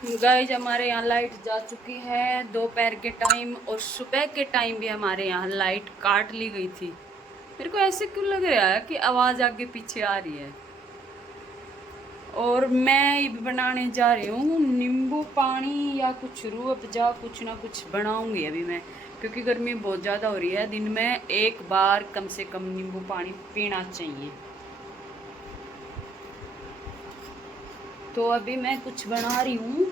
Guys हमारे यहाँ light जा चुकी है दोपहर के टाइम, और सुबह के टाइम भी हमारे यहाँ लाइट काट ली गई थी। मेरे को ऐसे क्यों लग रहा है कि आवाज़ आगे पीछे आ रही है। और मैं ये बनाने जा रही हूँ नींबू पानी या कुछ रूह अफ़ज़ा, कुछ ना कुछ बनाऊंगी अभी मैं, क्योंकि गर्मी बहुत ज़्यादा हो रही है। दिन में एक बार कम से कम नींबू पानी पीना चाहिए। तो अभी मैं कुछ बना रही हूँ।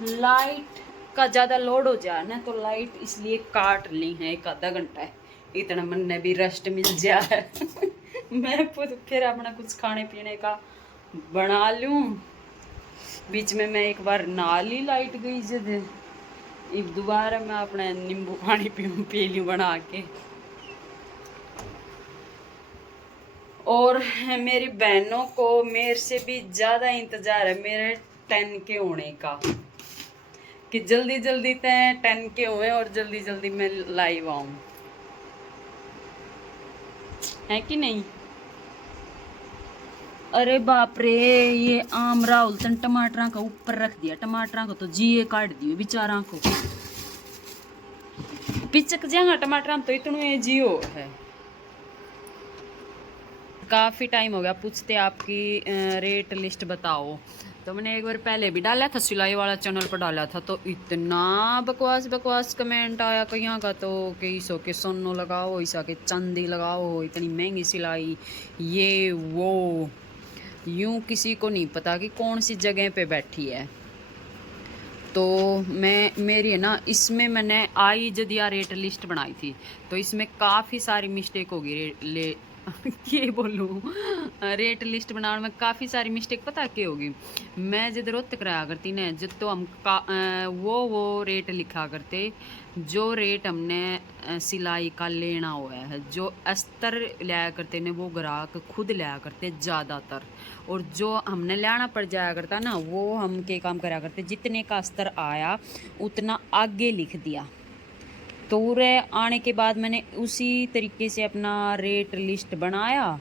लाइट का ज़्यादा लोड हो जाए ना तो लाइट इसलिए काट ली है, एक आधा घंटा है, इतना मन ने भी रेस्ट मिल जाए। मैं फिर अपना कुछ खाने पीने का बना लूँ। बीच में मैं एक बार नहा ली, लाइट गई जब, एक दोबारा मैं अपना नींबू पानी पी लूँ बना के। और मेरी बहनों को मेरे से भी ज़्यादा इंतज़ार है मेरे 10 के होने का, कि जल्दी जल्दी तय 10 के हुए और जल्दी जल्दी मैं लाइव आऊं, है कि नहीं। अरे बाप रे, ये आम राहुल तन टमाटर का ऊपर रख दिया, टमाटर को तो जीए काट दियो बेचारा को, पिचक जाएगा टमाटर तो इतने जियो है। काफ़ी टाइम हो गया पूछते आपकी रेट लिस्ट बताओ, तो मैंने एक बार पहले भी डाला था, सिलाई वाला चैनल पर डाला था, तो इतना बकवास बकवास कमेंट आया कहीं का, तो कई सौ के सोनो लगाओ, ऐसा के चांदी लगाओ, इतनी महंगी सिलाई, ये वो, यूं किसी को नहीं पता कि कौन सी जगह पे बैठी है। तो मैं मेरी है ना, इसमें मैंने आई जदिया रेट लिस्ट बनाई थी, तो इसमें काफ़ी सारी मिस्टेक होगी ले ये बोलूँ, रेट लिस्ट बनाने में काफ़ी सारी मिस्टेक पता क्या होगी। मैं जब रोत कराया करती ना जब, तो हम वो रेट लिखा करते जो रेट हमने सिलाई का लेना हुआ है, जो अस्तर लिया करते ने वो ग्राहक खुद लिया करते ज़्यादातर, और जो हमने लेना पड़ जाया करता ना वो हम के काम करा करते, जितने का अस्तर आया उतना आगे लिख दिया। तो पूरे आने के बाद मैंने उसी तरीके से अपना रेट लिस्ट बनाया,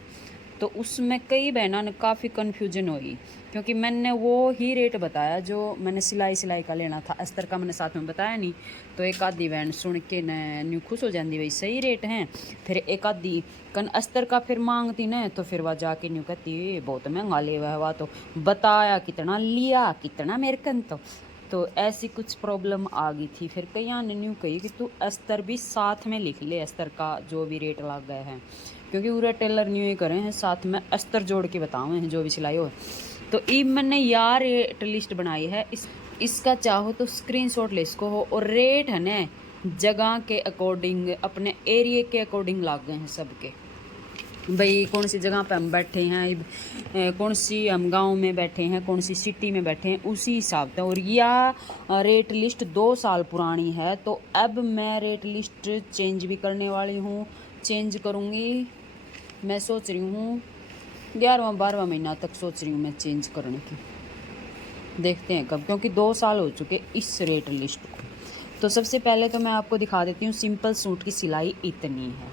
तो उसमें कई बहनों ने काफ़ी कन्फ्यूजन हुई, क्योंकि मैंने वो ही रेट बताया जो मैंने सिलाई का लेना था, अस्तर का मैंने साथ में बताया नहीं। तो एक आधी बहन सुन के न न्यू खुश हो जाती, भाई सही रेट हैं। फिर एक आधी कन अस्तर का फिर मांगती न, तो फिर वह जाके न्यू कहती ये बहुत महंगा ले हुआ है, वह तो बताया कितना लिया कितना मेरे कन। तो ऐसी कुछ प्रॉब्लम आ गई थी। फिर कई ने न्यू कही कि तू अस्तर भी साथ में लिख ले, अस्तर का जो भी रेट लग गए हैं, क्योंकि पूरे टेलर न्यू ही करे हैं, साथ में अस्तर जोड़ के बताए हैं जो भी सिलाई हो। तो ई मैंने यार रेट लिस्ट बनाई है, इसका चाहो तो स्क्रीनशॉट ले इसको हो, और रेट है ना जगह के अकॉर्डिंग, अपने एरिया के अकॉर्डिंग लाग गए हैं सबके, भाई कौन सी जगह पे हम बैठे हैं, कौन सी हम गांव में बैठे हैं, कौन सी सिटी में बैठे हैं, उसी हिसाब से। और यह रेट लिस्ट 2 साल पुरानी है, तो अब मैं रेट लिस्ट चेंज भी करने वाली हूँ, चेंज करूँगी। मैं सोच रही हूँ 11वां-12वां महीना तक सोच रही हूँ मैं चेंज करने की, देखते हैं कब, क्योंकि 2 साल हो चुके इस रेट लिस्ट को। तो सबसे पहले तो मैं आपको दिखा देती हूँ, सिंपल सूट की सिलाई इतनी है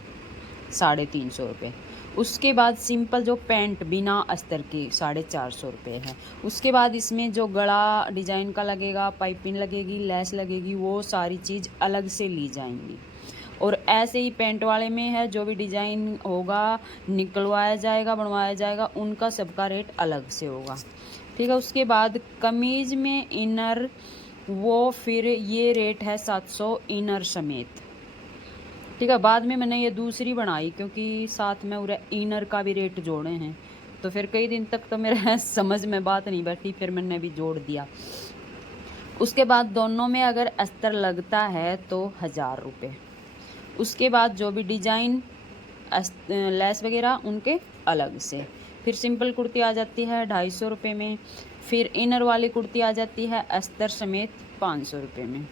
350 रुपये। उसके बाद सिंपल जो पैंट बिना अस्तर की 450 रुपये है। उसके बाद इसमें जो गला डिजाइन का लगेगा, पाइपिंग लगेगी, लेस लगेगी, वो सारी चीज़ अलग से ली जाएंगी। और ऐसे ही पैंट वाले में है, जो भी डिजाइन होगा निकलवाया जाएगा, बनवाया जाएगा, उनका सबका रेट अलग से होगा, ठीक है। उसके बाद कमीज में इनर, वो फिर ये रेट है 700 इनर समेत, ठीक है। बाद में मैंने ये दूसरी बनाई क्योंकि साथ में पूरा इनर का भी रेट जोड़े हैं, तो फिर कई दिन तक तो मेरे समझ में बात नहीं बैठी, फिर मैंने भी जोड़ दिया। उसके बाद दोनों में अगर अस्तर लगता है तो 1000 रुपये। उसके बाद जो भी डिजाइन लेस वगैरह उनके अलग से। फिर सिंपल कुर्ती आ जाती है 250 रुपये में। फिर इनर वाली कुर्ती आ जाती है अस्तर समेत 500 रुपये में।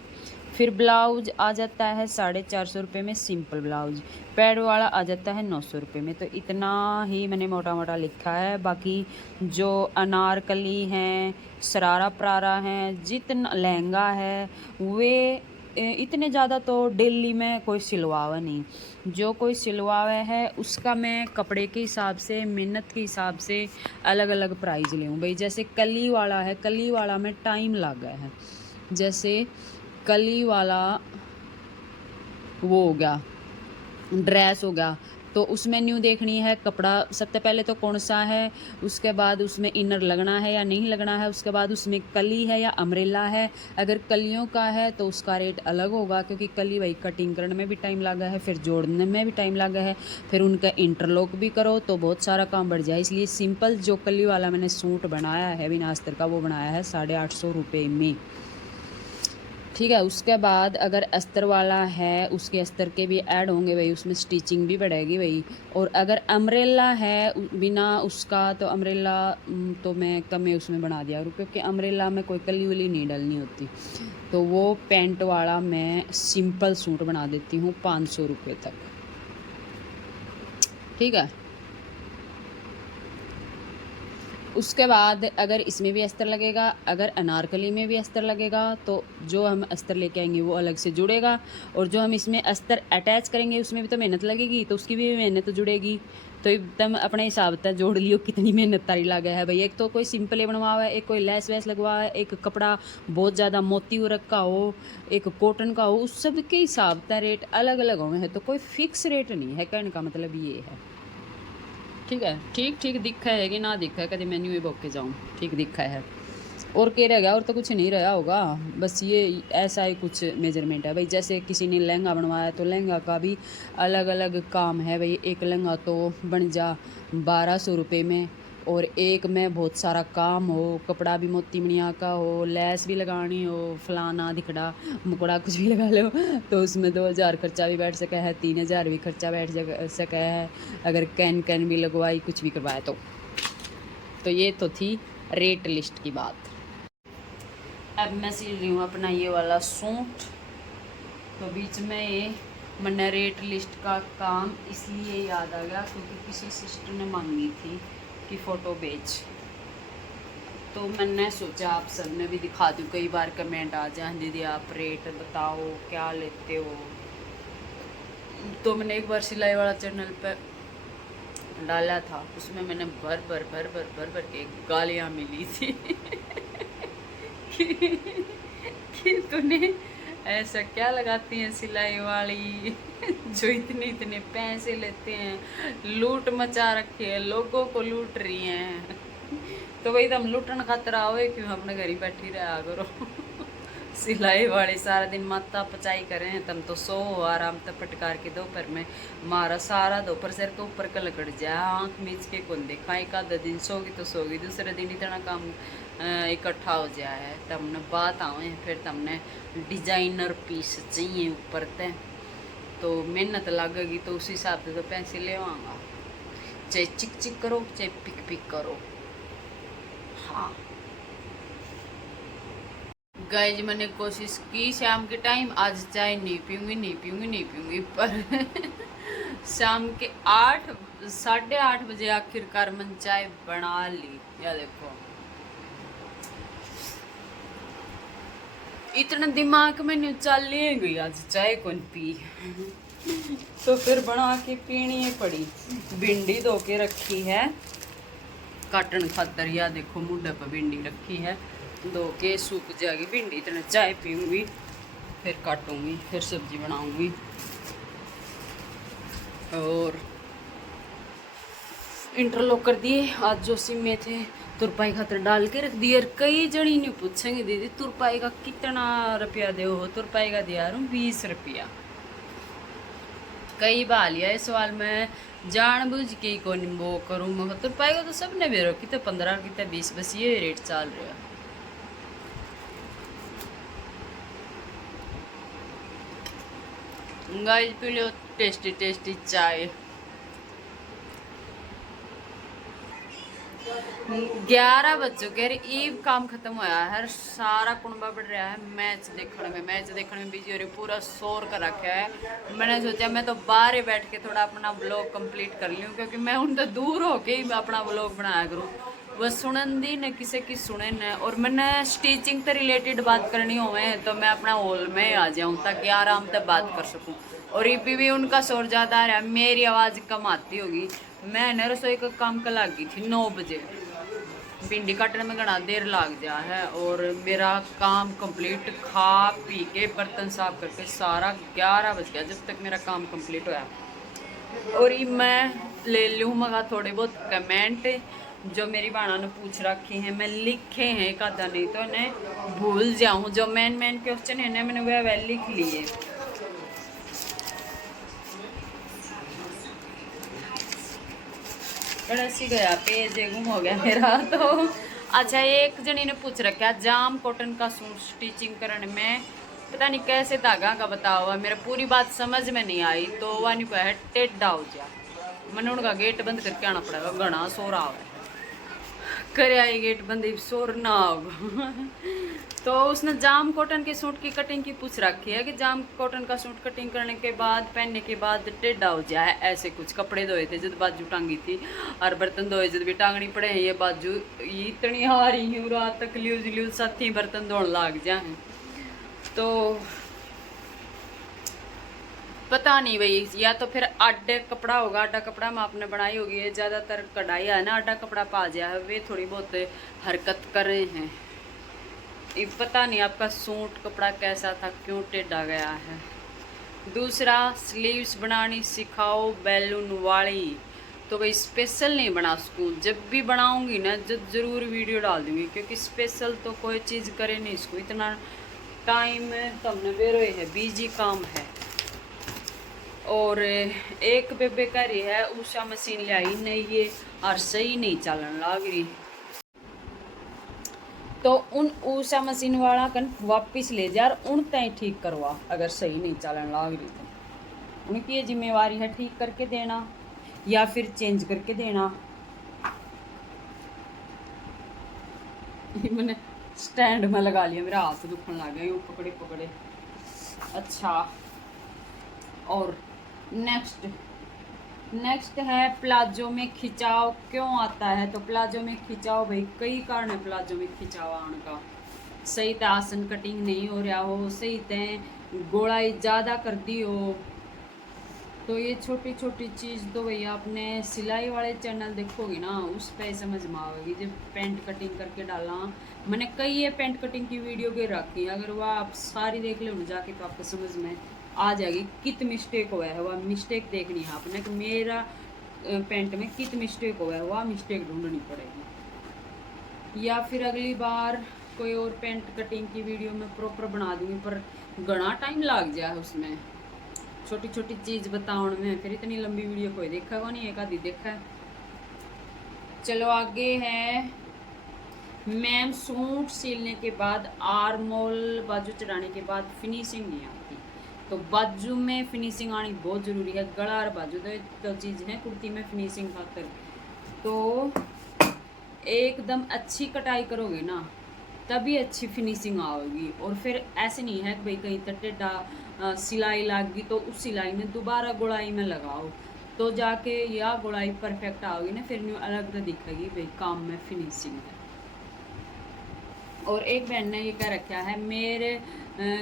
फिर ब्लाउज आ जाता है 450 रुपये में, सिंपल ब्लाउज। पैड वाला आ जाता है 900 रुपये में। तो इतना ही मैंने मोटा मोटा लिखा है। बाकी जो अनारकली हैं, शरारा परारा हैं, जितना लहंगा है, वे इतने ज़्यादा तो डेली में कोई सिलवावा नहीं, जो कोई सिलवावे है उसका मैं कपड़े के हिसाब से, मेहनत के हिसाब से अलग अलग प्राइस लूँ भाई। जैसे कली वाला है, कली वाला में टाइम लगा है। जैसे कली वाला वो हो गया, ड्रेस हो गया, तो उसमें न्यू देखनी है कपड़ा सबसे पहले तो कौन सा है, उसके बाद उसमें इनर लगना है या नहीं लगना है, उसके बाद उसमें कली है या अम्ब्रेला है। अगर कलियों का है तो उसका रेट अलग होगा, क्योंकि कली भाई कटिंग करने में भी टाइम लगा है, फिर जोड़ने में भी टाइम लगा है, फिर उनका इंटरलॉक भी करो तो बहुत सारा काम बढ़ जाए। इसलिए सिंपल जो कली वाला मैंने सूट बनाया है बिना अस्तर का, वो बनाया है 850 रुपये में। ठीक है, उसके बाद अगर अस्तर वाला है उसके अस्तर के भी ऐड होंगे भाई, उसमें स्टिचिंग भी बढ़ेगी भाई। और अगर अम्ब्रेला है बिना उसका, तो अम्ब्रेला तो मैं कम है उसमें बना दिया करूँ, क्योंकि अम्ब्रेला में कोई कली वली नहीं डलनी होती। तो वो पैंट वाला मैं सिंपल सूट बना देती हूँ 500 रुपये तक। ठीक है, उसके बाद अगर इसमें भी अस्तर लगेगा, अगर अनारकली में भी अस्तर लगेगा, तो जो हम अस्तर लेके आएंगे वो अलग से जुड़ेगा, और जो हम इसमें अस्तर अटैच करेंगे उसमें भी तो मेहनत लगेगी, तो उसकी भी मेहनत जुड़ेगी। तो एकदम अपने हिसाब से जोड़ लियो कितनी मेहनत तारी लगा है भाई। एक तो कोई सिंपल ही बनवा है, एक कोई लेस वैस लगवा है, एक कपड़ा बहुत ज़्यादा मोती वर्क का हो, एक कॉटन का हो, उस सब के हिसाब से रेट अलग अलग हुए हैं। तो कोई फिक्स रेट नहीं है, कहने का मतलब ये है। ठीक है, ठीक ठीक दिखा है कि ना दिखा है, कभी मेन्यू ही बोक के जाऊँ, ठीक दिखा है। और क्या रह गया, और तो कुछ नहीं रहा होगा, बस ये ऐसा ही कुछ मेजरमेंट है भाई। जैसे किसी ने लहंगा बनवाया तो लहंगा का भी अलग अलग काम है भाई। एक लहंगा तो बन जा 1200 रुपये में, और एक में बहुत सारा काम हो, कपड़ा भी मोती मणिया का हो, लैस भी लगानी हो, फलाना दिखड़ा मुकड़ा कुछ भी लगा लो, तो उसमें 2000 खर्चा भी बैठ सका है, 3000 भी खर्चा बैठ सका है, अगर कैन कैन भी लगवाई कुछ भी करवाया तो ये तो थी रेट लिस्ट की बात। अब मैं सिल रही हूँ अपना ये वाला सूट। तो बीच में ये मैंने रेट लिस्ट का काम इसलिए याद आ गया क्योंकि किसी सिस्टर ने मांगी थी कि फ़ोटो भेज, तो मैंने सोचा आप सब ने भी दिखा दूँ। कई बार कमेंट आ जाए दीदी आप रेट बताओ क्या लेते हो, तो मैंने एक बार सिलाई वाला चैनल पर डाला था, उसमें मैंने भर भर भर भर भर भर के गालियाँ मिली थी कि तूने ऐसा क्या लगाती हैं सिलाई वाली जो इतने इतने पैसे लेते हैं, लूट मचा रखी है, लोगों को लूट रही हैं। तो भाई तुम लूटन खातर आओ क्यों, अपने घर ही बैठी रहा करो सिलाई वाली सारा दिन माता पचाई करें, तुम तो सो आराम तक पटकार के दोपहर में मारा सारा दोपहर सिर के ऊपर का लकड़ जाए, आँख मीच के कौन देखा, एक आधा दिन सोगी तो सोगी, दूसरे दिन इतना काम इकट्ठा हो जाए, तमने बात आवे फिर तमने डिजाइनर पीस चाहिए ऊपर ते, तो मेहनत लगेगी तो उस हिसाब से तो पैसे ले आऊँगा, चाहे चिक चिक करो चाहे पिक पिक करो। हाँ गाइज, मैंने कोशिश की शाम के टाइम आज चाय नहीं पीऊँगी पर शाम के 8-8:30 बजे आखिरकार मैंने चाय बना ली। या देखो इतना दिमाग में नहीं चल गई आज चाय कौन पी तो फिर बना के पीनी पड़ी। भिंडी धो के रखी है काटन खातर, या देखो मुंडे पर भिंडी रखी है, धो के सूख जाएगी भिंडी, इतना चाय पीऊँगी फिर काटूँगी फिर सब्जी बनाऊँगी। और इंटरलॉक कर दिए आज जो सिम में थे, तुरपाई खातर डाल के रख दिए। कई जनी नहीं पूछेंगे दीदी तुरपाई का कितना रुपया दे हो, तुरपाई का दिया 20 रुपया। कई बार लिया इस सवाल में जानबूझ के कौन वो करूँ, मगर तुरपाई का तो सब ने बेरो कितने 15 कितने 20, बस ये रेट चल रहा है। Guys P low tasty tasty चाय। 11 बज चुके हैं, ईब काम खत्म होया है, सारा कुंबा बढ़ रहा है मैच देखने में बिजी हो रही, पूरा शोर कर रखा है। मैंने सोचा मैं तो बाहर ही बैठ के थोड़ा अपना व्लॉग कंप्लीट कर लूँ, क्योंकि मैं उन तो दूर होके ही अपना व्लॉग बनाया करूँ, वो सुनन दी न किसी की सुने न। और मैंने स्टिचिंग से रिलेटेड बात करनी हो तो मैं अपना हॉल में आ जाऊं ताकि आराम से बात कर सकूं। और ये भी उनका शोर ज़्यादा आ रहा है, मेरी आवाज़ कम आती होगी। मैंने रसोई का काम कर लगी थी 9 बजे, भिंडी काटने में घना देर लग गया है। और मेरा काम कंप्लीट खा पी के बर्तन साफ करके सारा 11 बज गया जब तक मेरा काम कंप्लीट होया। और ये मैं ले लूँ मगा थोड़े बहुत कमेंट जो मेरी बाणा ने पूछ रखे हैं, मैं लिखे हैं एक आधा, नहीं तो इन्हें भूल जाऊँ। जो मेन क्वेश्चन है ना मैंने वह लिख लिए। सी गया पेज गुम हो गया मेरा तो। अच्छा, एक जनी ने पूछ रखा जाम कॉटन का सूट स्टिचिंग करने में पता नहीं कैसे धागा का बताओ हुआ, मेरा पूरी बात समझ में नहीं आई तो वह नहीं है टेढ़ा हो जा। मैंने उनका गेट बंद करके आना पड़ेगा, घना सो रहा है करे आई गेट बंद शोर ना होगा। तो उसने जाम कॉटन के सूट की कटिंग की पूछ रखी है कि जाम कॉटन का सूट कटिंग करने के बाद पहनने के बाद टेढ़ा हो जाए ऐसे कुछ। कपड़े धोए थे जब बाजू टांगी थी और बर्तन धोए जब भी टांगनी पड़े हैं ये बाजू इतनी आ रही हूँ रात तक ल्यूज साथी बर्तन धोने लग जाए। तो पता नहीं भाई, या तो फिर आडे कपड़ा होगा, आडा कपड़ा में आपने बनाई होगी। ये ज़्यादातर कढ़ाई है ना, आडा कपड़ा पा जाया है, वे थोड़ी बहुत हरकत कर रहे हैं। ये पता नहीं आपका सूट कपड़ा कैसा था, क्यों टेढ़ा गया है। दूसरा, स्लीव्स बनानी सिखाओ बैलून वाली। तो भाई स्पेशल नहीं बना सकूँ, जब भी बनाऊंगी ना ज़रूर वीडियो डाल दूँगी, क्योंकि स्पेशल तो कोई चीज़ करे नहीं इसको, इतना टाइम तो हमने बेरोए है, बिजी काम है। और एक बेबे कह रही है उषा मशीन ले आई नहीं ये और सही नहीं चलन लग रही, तो उन उषा मशीन वाला कन वापिस ले जा और उन तय ठीक करवा। अगर सही नहीं चलन लग रही तो उनकी ये जिम्मेवारी है ठीक करके देना या फिर चेंज करके देना। मैंने स्टैंड में लगा लिया, मेरा हाथ दुखने लग गया यूँ पकड़े पकड़े। अच्छा, और नेक्स्ट है प्लाजो में खिंचाव क्यों आता है। तो प्लाजो में खिंचाव भाई कई कारण है प्लाजो में खिंचाव आने का। सही तरह आसन कटिंग नहीं हो रहा हो, सही तरह गोलाई ज़्यादा कर दी हो, तो ये छोटी छोटी चीज़ तो भैया आपने सिलाई वाले चैनल देखोगे ना उस पर समझ में आएगी। जब पेंट कटिंग करके डाला मैंने कई ये पेंट कटिंग की वीडियो के रखी, अगर वह आप सारी देख लो जाके तो आपको समझ में आ जाएगी कित मिस्टेक हुआ है। वह मिस्टेक देखनी है आपने कि मेरा पेंट में कित मिस्टेक हुआ है, वह मिस्टेक ढूंढनी पड़ेगी। या फिर अगली बार कोई और पेंट कटिंग की वीडियो में प्रॉपर बना दूंगी, पर घना टाइम लग जाए उसमें छोटी छोटी चीज़ बताने में, फिर इतनी लंबी वीडियो कोई देखा हुआ नहीं, एक आधी देखा है। चलो आगे है, मैम सूट सिलने के बाद आर्मोल बाजू चढ़ाने के बाद फिनिशिंग नहीं आती, तो बाजू में फिनिशिंग आनी बहुत ज़रूरी है। गला और बाजू तो चीज़ है कुर्ती में फिनिशिंग खातर, तो एकदम अच्छी कटाई करोगे ना तभी अच्छी फिनिशिंग आएगी। और फिर ऐसे नहीं है कि भाई कहीं तक टेढ़ा सिलाई लगी तो उस सिलाई में दोबारा गुड़ाई में लगाओ तो जाके या गुड़ाई परफेक्ट आओगी ना, फिर न्यू अलग तो दिखेगी भाई काम में फिनिशिंग है। और एक बहन ने ये कह रखा है मेरे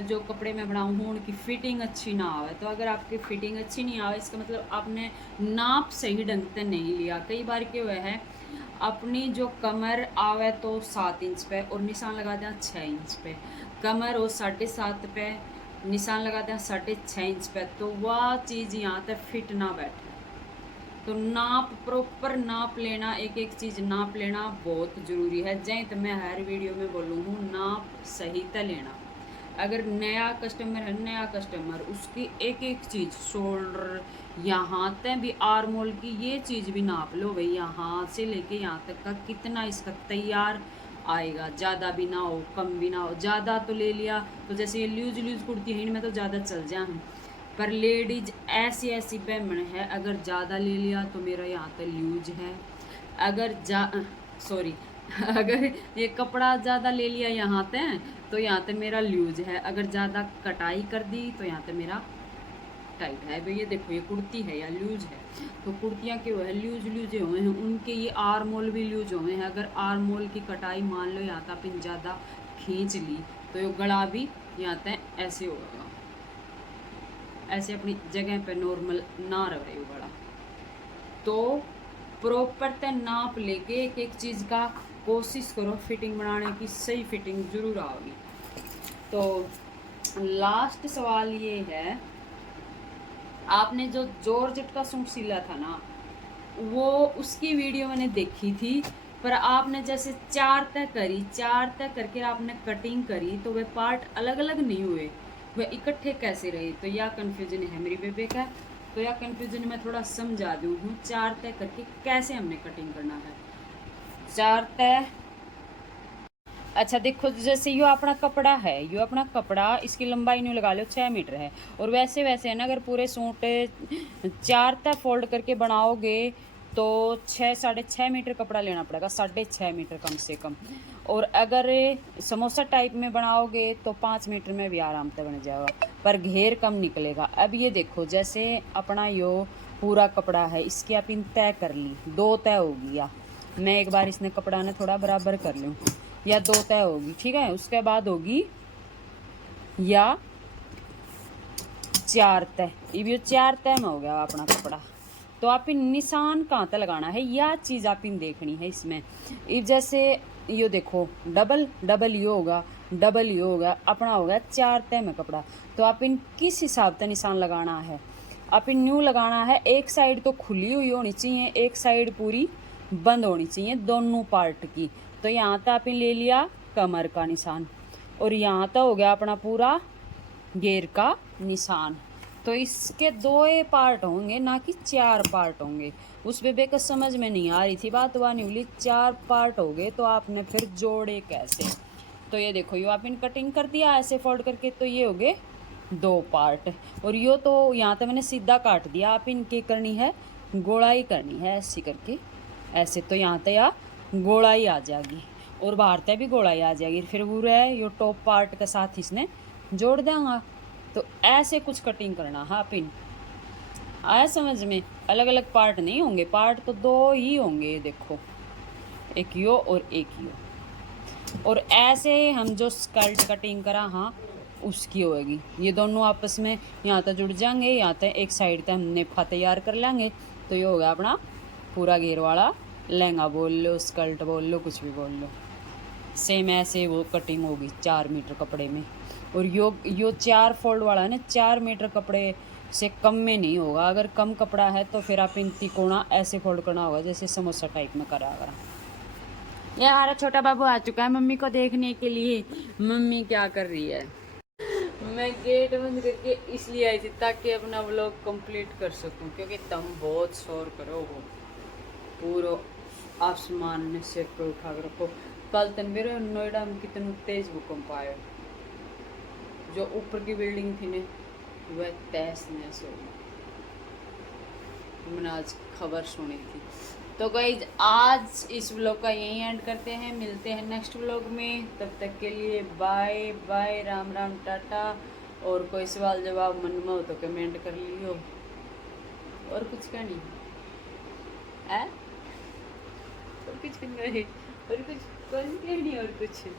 जो कपड़े मैं बनाऊँ हूँ उनकी फिटिंग अच्छी ना आवे। तो अगर आपकी फिटिंग अच्छी नहीं आवे इसका मतलब आपने नाप सही ढंग से नहीं लिया। कई बार क्या हुआ है अपनी जो कमर आवे तो 7 इंच पे और निशान लगाते हैं 6 इंच पे, कमर हो 7.5 पे निशान लगाते हैं 6.5 इंच पे, तो वह चीज़ यहाँ तक फिट ना बैठे। तो नाप प्रॉपर नाप लेना, एक एक चीज़ नाप लेना बहुत ज़रूरी है। जैसे तो मैं हर वीडियो में बोलूँ हूँ नाप सही तो लेना। अगर नया कस्टमर है, नया कस्टमर उसकी एक एक चीज़ शोल्डर यहाँ तक भी आर्मोल की ये चीज़ भी नाप लो भाई, यहाँ से लेके यहाँ तक का कितना इसका तैयार आएगा। ज़्यादा भी ना हो कम भी ना हो। ज़्यादा तो ले लिया तो जैसे ये लूज कुर्ती है इनमें तो ज़्यादा चल जाए, पर लेडीज ऐसी बेमन है अगर ज़्यादा ले लिया तो मेरा यहाँ तक लूज है, अगर ये कपड़ा ज़्यादा ले लिया यहाँ तक तो यहाँ तक मेरा लूज है, अगर ज़्यादा कटाई कर दी तो यहाँ तक मेरा टाइट है। भाई ये देखो ये कुर्ती है या लूज है, तो कुर्तियाँ के वो है लूज लूज हुए हैं, उनके ये आर्मोल भी लूज हुए हैं। अगर आर्मोल की कटाई मान लो यहाँ तक पिन ज़्यादा खींच ली तो ये गला भी यहाँ तक ऐसे होगा, ऐसे अपनी जगह पे नॉर्मल ना रहे गला। तो प्रॉपर ते नाप लेके एक एक चीज़ का कोशिश करो फिटिंग बनाने की, सही फिटिंग जरूर आओगी। तो लास्ट सवाल ये है, आपने जो जॉर्जेट का सूट सिला था ना, वो उसकी वीडियो मैंने देखी थी, पर आपने जैसे 4 तय करी, 4 तय करके आपने कटिंग करी तो वे पार्ट अलग अलग नहीं हुए, वे इकट्ठे कैसे रहे? तो यह कन्फ्यूजन है मेरी बेबे का। तो यह कन्फ्यूजन मैं थोड़ा समझा दूँ हूँ, 4 तय करके कैसे हमने कटिंग करना है। 4 तय, अच्छा देखो, जैसे यो अपना कपड़ा है, यो अपना कपड़ा, इसकी लंबाई न्यू लगा लो 6 मीटर है, और वैसे वैसे है ना, अगर पूरे सूट 4 तय फोल्ड करके बनाओगे तो 6-6.5 मीटर कपड़ा लेना पड़ेगा, 6.5 मीटर कम से कम। और अगर समोसा टाइप में बनाओगे तो 5 मीटर में भी आराम से बन जाएगा, पर घेर कम निकलेगा। अब ये देखो, जैसे अपना यो पूरा कपड़ा है, इसकी आप इन तय कर ली, 2 तय होगी, या मैं एक बार इसने कपड़ा ने थोड़ा बराबर कर लूँ, या 2 तय होगी, ठीक है। उसके बाद होगी या 4 तय, ये 4 तय में हो गया अपना कपड़ा। तो आप इन निशान कहाँ तक लगाना है, यह चीज़ आप इन देखनी है इसमें। जैसे यो देखो, डबल डबल यो होगा, डबल यो होगा, अपना होगा 4 तय में कपड़ा। तो आप इन किस हिसाब से निशान लगाना है, आप इन न्यू लगाना है। एक साइड तो खुली हुई होनी चाहिए, एक साइड पूरी बंद होनी चाहिए, दोनों पार्ट की। तो यहाँ तक आपने ले लिया कमर का निशान, और यहाँ तक हो गया अपना पूरा घेर का निशान। तो इसके 2 पार्ट होंगे, ना कि 4 पार्ट होंगे। उस बेबे को समझ में नहीं आ रही थी बात, वह नहीं बोली 4 पार्ट हो गए, तो आपने फिर जोड़े कैसे? तो ये देखो, यो आपने कटिंग कर दिया ऐसे फोल्ड करके, तो ये हो गए 2 पार्ट। और यो तो यहाँ तक मैंने सीधा काट दिया, आप इनके करनी है गोलाई करनी है ऐसी करके, ऐसे। तो यहाँ तक या गोलाई आ जाएगी, और बाहर तक भी गोलाई आ जाएगी, फिर पूरा है यो टॉप पार्ट के साथ इसने जोड़ देंगे। तो ऐसे कुछ कटिंग करना है आप इन, आया समझ में? अलग अलग पार्ट नहीं होंगे, पार्ट तो 2 ही होंगे, देखो, एक यो और एक यो। और ऐसे हम जो स्कर्ट कटिंग करा, हाँ, उसकी होगी, ये दोनों आपस में यहाँ तक जुड़ जाएंगे, यहाँ तक एक साइड तक हमने फा तैयार कर लेंगे। तो ये हो गया अपना पूरा घेर वाला लहंगा बोल लो, स्कर्ट बोल लो, कुछ भी बोल लो। सेम ऐसे वो कटिंग होगी 4 मीटर कपड़े में। और यो 4 फोल्ड वाला है ना, 4 मीटर कपड़े से कम में नहीं होगा। अगर कम कपड़ा है तो फिर आप इन तिकोना ऐसे फोल्ड करना होगा, जैसे समोसा टाइप में करा अगर। ये हमारा छोटा बाबू आ चुका है मम्मी को देखने के लिए। मम्मी क्या कर रही है? मैं गेट बंद करके इसलिए आई थी ताकि अपना व्लॉग कंप्लीट कर सकूं, क्योंकि तुम बहुत शोर करो, हो पूरा आसमान ने सिर पर उठा कर रखो। कल तनवीर नोएडा में कितने तेज भूकंप आया, जो ऊपर की बिल्डिंग थी ने वह तहस नहस हो गई। मैंने आज खबर सुनी थी। तो गाइज आज इस व्लॉग का यहीं एंड करते हैं, मिलते हैं नेक्स्ट व्लॉग में। तब तक के लिए बाय बाय, राम राम, टाटा। और कोई सवाल जवाब मन में हो तो कमेंट कर लियो, और कुछ का नहीं है, और कुछ नहीं, और कुछ नहीं, और कुछ